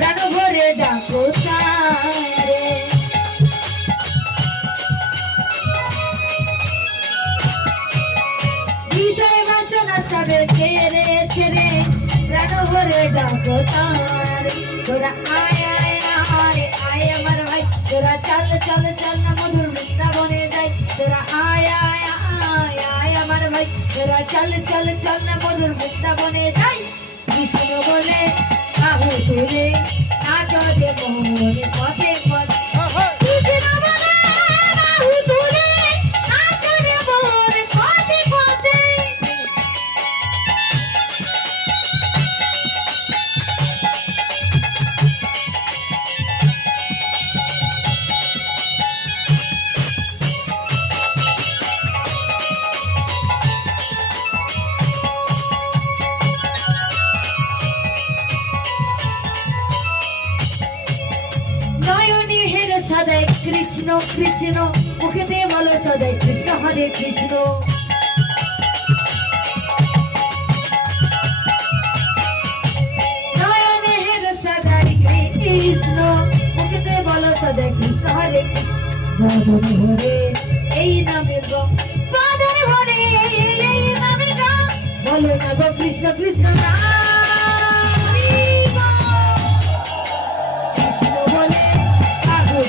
প্রাণ ভরে ডাকো তারে। বিজয় বাসনা সবে ছেড়ে ছেড়ে প্রাণ ভরে ডাকো তারে। তোরা আয় আয় আয় আয় আমার ভাই, তোরা চল চল চল না মধুর বৃন্দাবনে যাই। তোরা আয় আয় আয় আয় আমার ভাই, তোরা চল চল চল না মধুর বৃন্দাবনে যাই। কৃষ্ণ বলে আহু তুলে নাচে মোহনে পথে পথে। কৃষ্ণ বলে আহু তুলে নাচে মোহনে পথে পথে। সদাই কৃষ্ণ কৃষ্ণ, মুখেতে বলো সদাই কৃষ্ণ হরে কৃষ্ণ। নয়নের সদাই কৃষ্ণ, মুখেতে বলো সদাই কৃষ্ণ হরে কৃষ্ণ। হরে এই নামে গো, বাদন হরে এই নামে গো, বলো না গো কৃষ্ণ কৃষ্ণ নাম।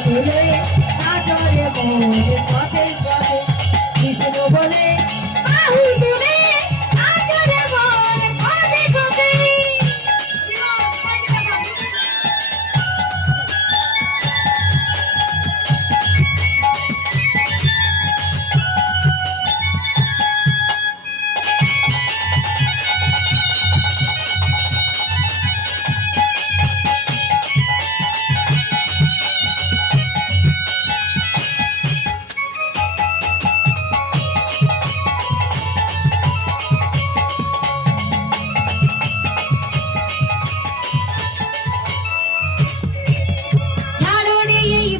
বলে নাচরে মোহনে পথে পথে। কৃষ্ণ বলে আহু তুলে নাচরে মোহনে পথে পথে।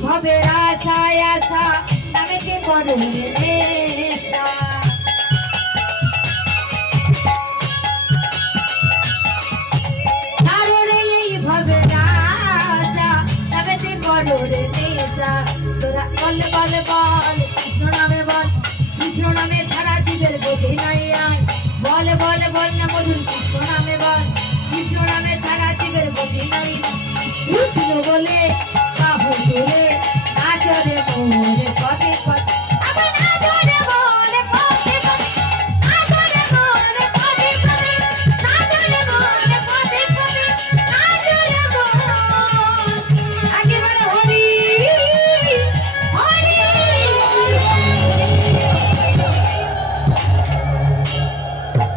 ভবের আশায় আশা নামেতে বড় নেশা। কারণে এই ভবের আশা নামেতে বড় নেশা। তোরা বল বল বল কৃষ্ণ নামে বল, কৃষ্ণ নামে ছাড়া জীবের গতি নাই আয়। বল বল বল না মধুর কৃষ্ণ নামে বল, কৃষ্ণ নামে ছাড়া জীবের গতি নাই। কৃষ্ণ বলে বাহু তুলে